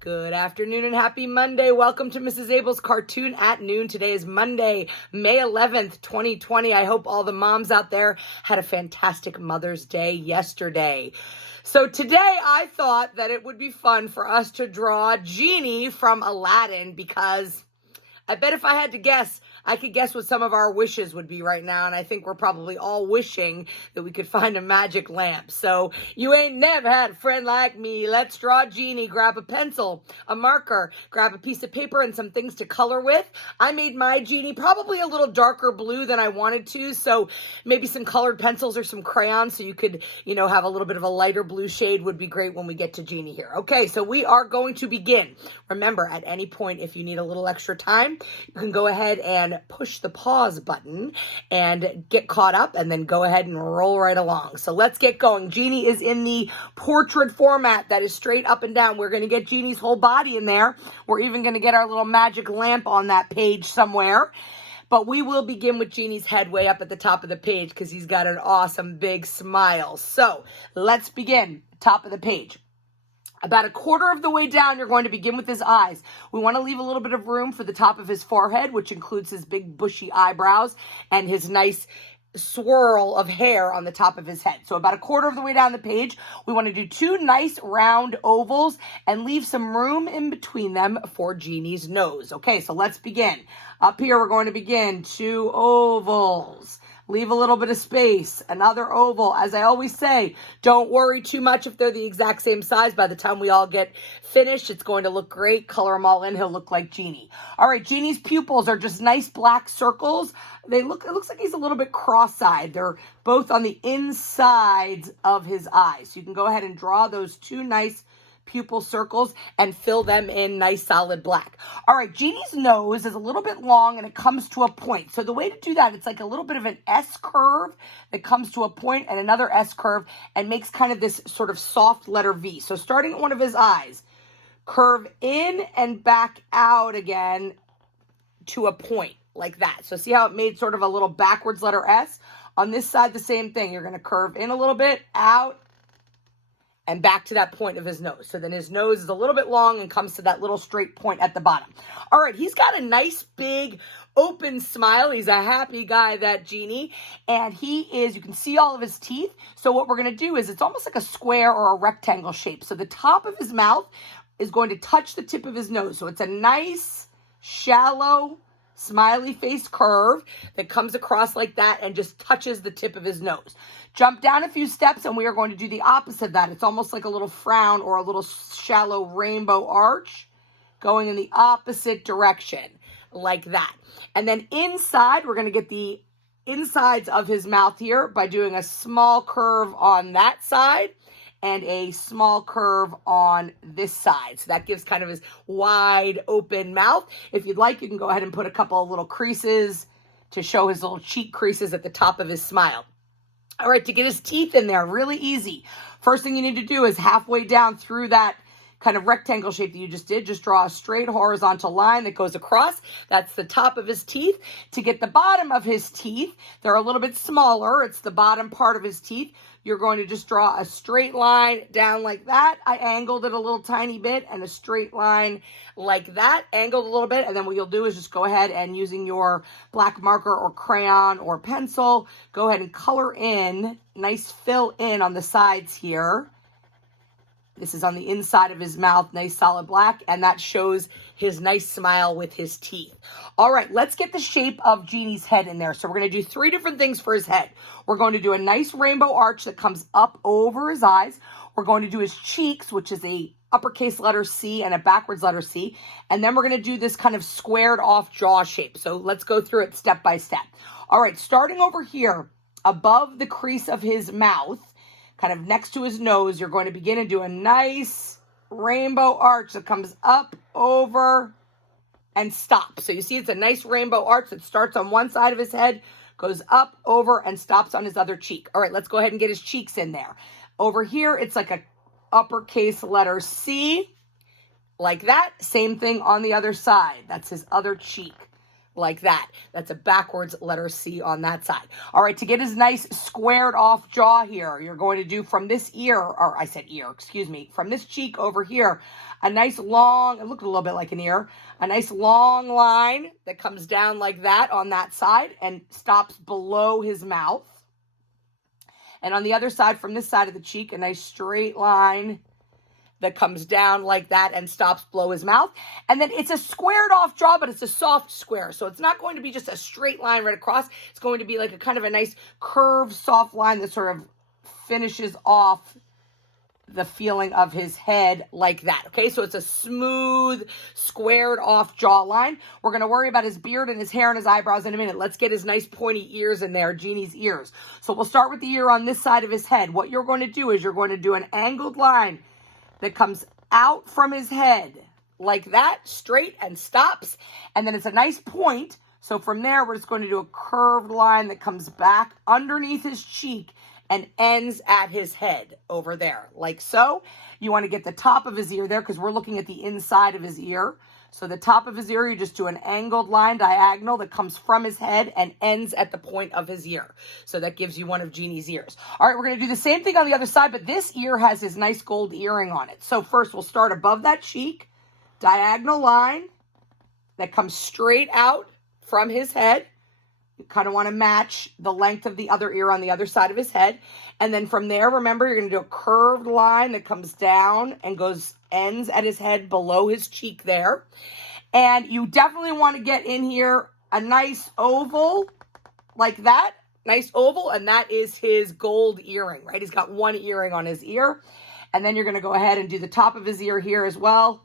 Good afternoon and happy Monday. Welcome to Mrs. Abell's Cartoon at Noon. Today is Monday, May 11th, 2020. I hope all the moms out there had a fantastic Mother's Day yesterday. So today I thought that it would be fun for us to draw Genie from Aladdin because I bet if I had to guess, I could guess what some of our wishes would be right now, and I think we're probably all wishing that we could find a magic lamp. So, you ain't never had a friend like me. Let's draw Genie. Grab a pencil, a marker, grab a piece of paper, and some things to color with. I made my Genie probably a little darker blue than I wanted to, so maybe some colored pencils or some crayons so you could, have a little bit of a lighter blue shade would be great when we get to Genie here. Okay, so we are going to begin. Remember, at any point, if you need a little extra time, you can go ahead and push the pause button and get caught up and then go ahead and roll right along. So let's get going. Genie is in the portrait format that is straight up and down. We're going to get Genie's whole body in there. We're even going to get our little magic lamp on that page somewhere. But we will begin with Genie's head way up at the top of the page because he's got an awesome big smile. So let's begin. Top of the page. About a quarter of the way down, you're going to begin with his eyes. We want to leave a little bit of room for the top of his forehead, which includes his big bushy eyebrows and his nice swirl of hair on the top of his head. So about a quarter of the way down the page, we want to do two nice round ovals and leave some room in between them for Genie's nose. Okay, so let's begin. Up here, we're going to begin two ovals. Leave a little bit of space, another oval. As I always say, don't worry too much if they're the exact same size. By the time we all get finished, it's going to look great. Color them all in, he'll look like Genie. All right, Genie's pupils are just nice black circles. It looks like he's a little bit cross-eyed. They're both on the insides of his eyes. So you can go ahead and draw those two nice pupil circles and fill them in nice solid black. All right, Genie's nose is a little bit long and it comes to a point. So the way to do that, it's like a little bit of an S curve that comes to a point and another S curve and makes kind of this sort of soft letter V. So starting at one of his eyes, curve in and back out again to a point like that. So see how it made sort of a little backwards letter S? On this side, the same thing. You're going to curve in a little bit, out, and back to that point of his nose. So then his nose is a little bit long and comes to that little straight point at the bottom. All right, he's got a nice big open smile. He's a happy guy, that Genie. And you can see all of his teeth. So what we're going to do is it's almost like a square or a rectangle shape. So the top of his mouth is going to touch the tip of his nose. So it's a nice, shallow, smiley face curve that comes across like that and just touches the tip of his nose. Jump down a few steps and we are going to do the opposite of that. It's almost like a little frown or a little shallow rainbow arch going in the opposite direction like that. And then inside, we're going to get the insides of his mouth here by doing a small curve on that side and a small curve on this side. So that gives kind of his wide open mouth. If you'd like, you can go ahead and put a couple of little creases to show his little cheek creases at the top of his smile. All right, to get his teeth in there, really easy. First thing you need to do is halfway down through that kind of rectangle shape that you just did, just draw a straight horizontal line that goes across. That's the top of his teeth. To get the bottom of his teeth, they're a little bit smaller. It's the bottom part of his teeth. You're going to just draw a straight line down like that. I angled it a little tiny bit and a straight line like that, angled a little bit. And then what you'll do is just go ahead and using your black marker or crayon or pencil, go ahead and color in, nice fill in on the sides here. This is on the inside of his mouth, nice solid black, and that shows his nice smile with his teeth. All right, let's get the shape of Genie's head in there. So we're going to do three different things for his head. We're going to do a nice rainbow arch that comes up over his eyes. We're going to do his cheeks, which is a uppercase letter C and a backwards letter C. And then we're going to do this kind of squared off jaw shape. So let's go through it step by step. All right, starting over here above the crease of his mouth, kind of next to his nose, you're going to begin and do a nice rainbow arch that comes up, over, and stops. So you see it's a nice rainbow arch that starts on one side of his head, goes up, over, and stops on his other cheek. All right, let's go ahead and get his cheeks in there. Over here, it's like a uppercase letter C, like that. Same thing on the other side. That's his other cheek, like that. That's a backwards letter C on that side. All right, to get his nice squared off jaw here, you're going to do from this ear, or I said ear, excuse me, from this cheek over here, a nice long, it looked a little bit like an ear, a nice long line that comes down like that on that side and stops below his mouth. And on the other side, from this side of the cheek, a nice straight line that comes down like that and stops below his mouth. And then it's a squared off jaw, but it's a soft square. So it's not going to be just a straight line right across. It's going to be like a kind of a nice curved, soft line that sort of finishes off the feeling of his head like that. Okay, so it's a smooth, squared off jawline. We're going to worry about his beard and his hair and his eyebrows in a minute. Let's get his nice pointy ears in there, Genie's ears. So we'll start with the ear on this side of his head. What you're going to do is you're going to do an angled line that comes out from his head like that, straight, and stops. And then it's a nice point. So from there, we're just going to do a curved line that comes back underneath his cheek and ends at his head over there, like so. You want to get the top of his ear there because we're looking at the inside of his ear. So the top of his ear, you just do an angled line diagonal that comes from his head and ends at the point of his ear. So that gives you one of Genie's ears. All right, we're going to do the same thing on the other side, but this ear has his nice gold earring on it. So first we'll start above that cheek, diagonal line that comes straight out from his head. You kind of want to match the length of the other ear on the other side of his head. And then from there, remember, you're going to do a curved line that comes down and ends at his head below his cheek there. And you definitely want to get in here a nice oval like that. Nice oval. And that is his gold earring, right? He's got one earring on his ear. And then you're going to go ahead and do the top of his ear here as well.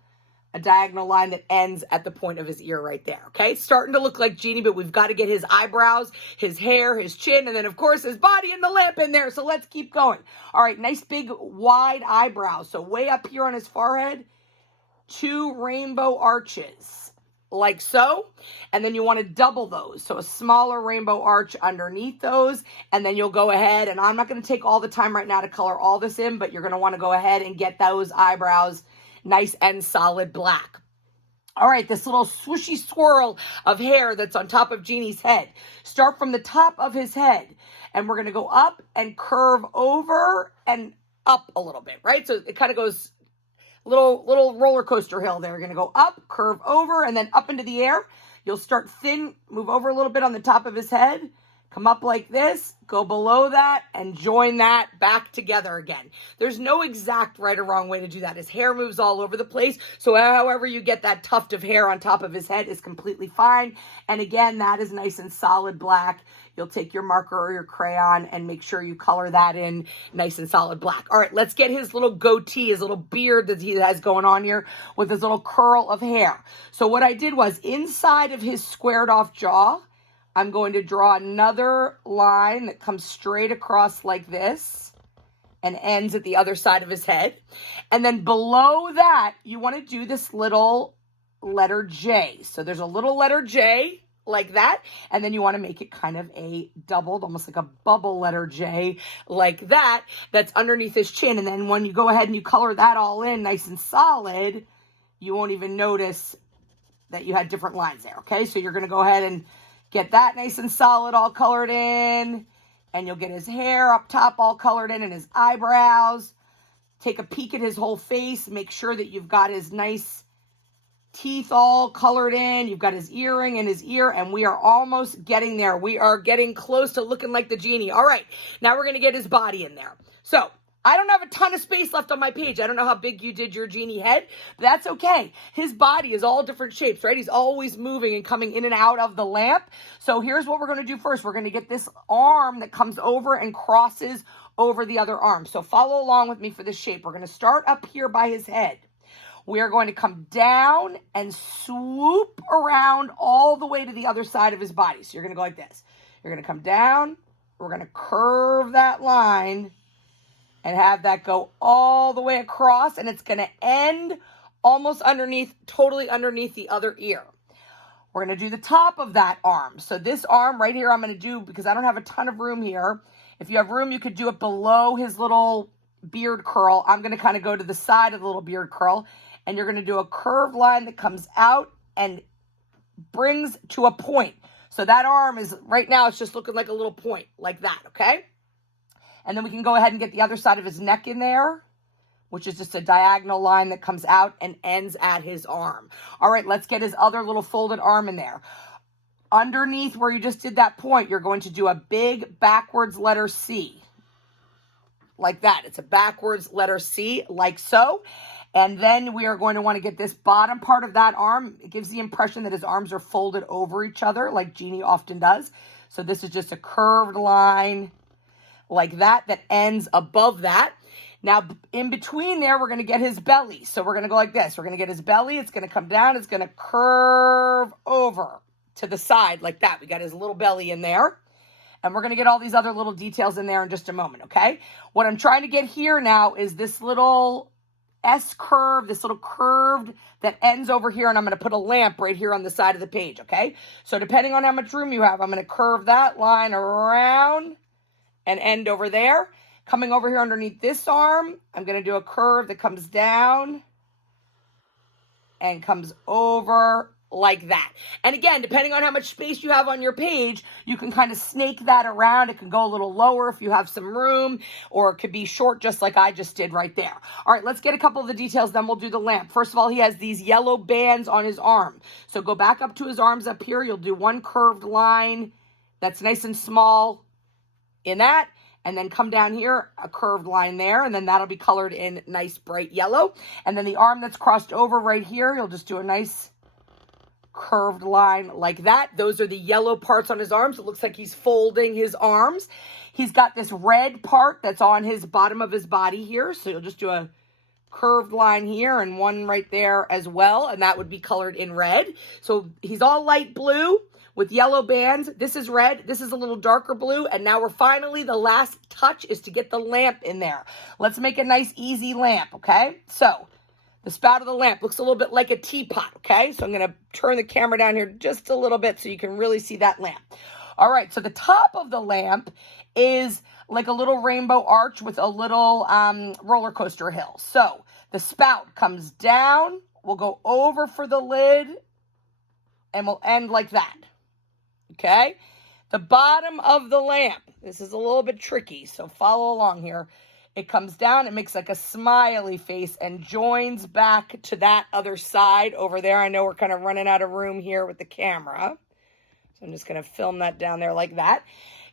A diagonal line that ends at the point of his ear right there, okay? It's starting to look like Genie, but we've got to get his eyebrows, his hair, his chin, and then, of course, his body and the lamp in there. So let's keep going. All right, nice big wide eyebrows. So way up here on his forehead, 2 rainbow arches, like so. And then you want to double those. So a smaller rainbow arch underneath those. And then you'll go ahead, and I'm not going to take all the time right now to color all this in, but you're going to want to go ahead and get those eyebrows nice and solid black. All right, this little swooshy swirl of hair that's on top of Genie's head. Start from the top of his head, and we're going to go up and curve over and up a little bit, right? So it kind of goes little roller coaster hill there. You're going to go up, curve over, and then up into the air. You'll start thin, move over a little bit on the top of his head, come up like this, go below that, and join that back together again. There's no exact right or wrong way to do that. His hair moves all over the place, so however you get that tuft of hair on top of his head is completely fine. And again, that is nice and solid black. You'll take your marker or your crayon and make sure you color that in nice and solid black. All right, let's get his little goatee, his little beard that he has going on here with his little curl of hair. So what I did was inside of his squared off jaw, I'm going to draw another line that comes straight across like this and ends at the other side of his head. And then below that, you want to do this little letter J. So there's a little letter J like that. And then you want to make it kind of a doubled, almost like a bubble letter J like that. That's underneath his chin. And then when you go ahead and you color that all in nice and solid, you won't even notice that you had different lines there. Okay, so you're going to go ahead and get that nice and solid all colored in, and you'll get his hair up top all colored in and his eyebrows. Take a peek at his whole face. Make sure that you've got his nice teeth all colored in. You've got his earring and his ear, and we are almost getting there. We are getting close to looking like the Genie. All right, now we're going to get his body in there. So I don't have a ton of space left on my page. I don't know how big you did your Genie head, but that's okay. His body is all different shapes, right? He's always moving and coming in and out of the lamp. So here's what we're going to do first. We're going to get this arm that comes over and crosses over the other arm. So follow along with me for this shape. We're going to start up here by his head. We are going to come down and swoop around all the way to the other side of his body. So you're going to go like this. You're going to come down. We're going to curve that line and have that go all the way across, and it's going to end almost underneath, totally underneath the other ear. We're going to do the top of that arm. So this arm right here I'm going to do, because I don't have a ton of room here. If you have room, you could do it below his little beard curl. I'm going to kind of go to the side of the little beard curl, and you're going to do a curved line that comes out and brings to a point. So that arm is, right now, it's just looking like a little point, like that, okay? And then we can go ahead and get the other side of his neck in there, which is just a diagonal line that comes out and ends at his arm. All right, let's get his other little folded arm in there. Underneath where you just did that point, you're going to do a big backwards letter C. Like that. It's a backwards letter C, like so. And then we are going to want to get this bottom part of that arm. It gives the impression that his arms are folded over each other, like Genie often does. So this is just a curved line like that ends above that. Now, in between there, we're going to get his belly. So we're going to go like this. We're going to get his belly. It's going to come down. It's going to curve over to the side like that. We got his little belly in there. And we're going to get all these other little details in there in just a moment, okay? What I'm trying to get here now is this little S curve, this little curved that ends over here, and I'm going to put a lamp right here on the side of the page, okay? So depending on how much room you have, I'm going to curve that line around and end over there. Coming over here underneath this arm, I'm going to do a curve that comes down and comes over like that. And again, depending on how much space you have on your page, you can kind of snake that around. It can go a little lower if you have some room, or it could be short just like I just did right there. All right, let's get a couple of the details, then we'll do the lamp. First of all, he has these yellow bands on his arm. So go back up to his arms up here. You'll do one curved line that's nice and small in that. And then come down here, a curved line there, and then that'll be colored in nice bright yellow. And then the arm that's crossed over right here, you'll just do a nice curved line like that. Those are the yellow parts on his arms. It looks like he's folding his arms. He's got this red part that's on his bottom of his body here. So you'll just do a curved line here and one right there as well. And that would be colored in red. So he's all light blue with yellow bands. This is red. This is a little darker blue. And now we're finally, the last touch is to get the lamp in there. Let's make a nice, easy lamp, okay? So the spout of the lamp looks a little bit like a teapot, okay? So I'm going to turn the camera down here just a little bit so you can really see that lamp. All right, so the top of the lamp is like a little rainbow arch with a little roller coaster hill. So the spout comes down, we'll go over for the lid, and we'll end like that, okay? The bottom of the lamp, this is a little bit tricky, so follow along here. It comes down, it makes like a smiley face and joins back to that other side over there. I know we're kind of running out of room here with the camera. So I'm just going to film that down there like that.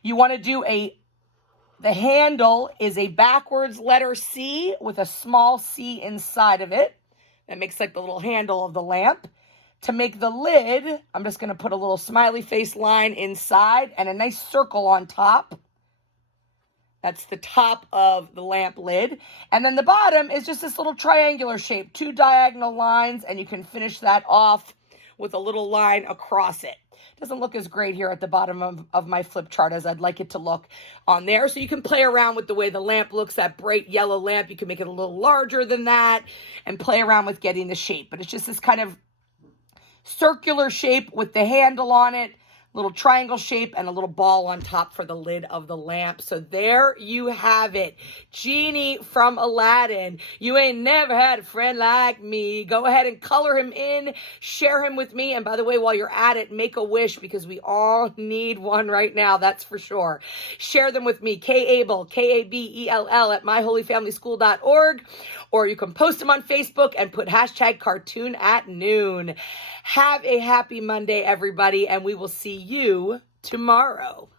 You want to do the handle is a backwards letter C with a small C inside of it. That makes like the little handle of the lamp. To make the lid, I'm just going to put a little smiley face line inside and a nice circle on top. That's the top of the lamp lid. And then the bottom is just this little triangular shape, 2 diagonal lines, and you can finish that off with a little line across it. Doesn't look as great here at the bottom of my flip chart as I'd like it to look on there. So you can play around with the way the lamp looks, that bright yellow lamp. You can make it a little larger than that and play around with getting the shape. But it's just this kind of circular shape with the handle on it, little triangle shape, and a little ball on top for the lid of the lamp. So there you have it. Genie from Aladdin. You ain't never had a friend like me. Go ahead and color him in. Share him with me. And by the way, while you're at it, make a wish, because we all need one right now. That's for sure. Share them with me. Abell, Kabell at myholyfamilyschool.org. Or you can post them on Facebook and put #cartoon@noon. Have a happy Monday, everybody, and we will see you tomorrow.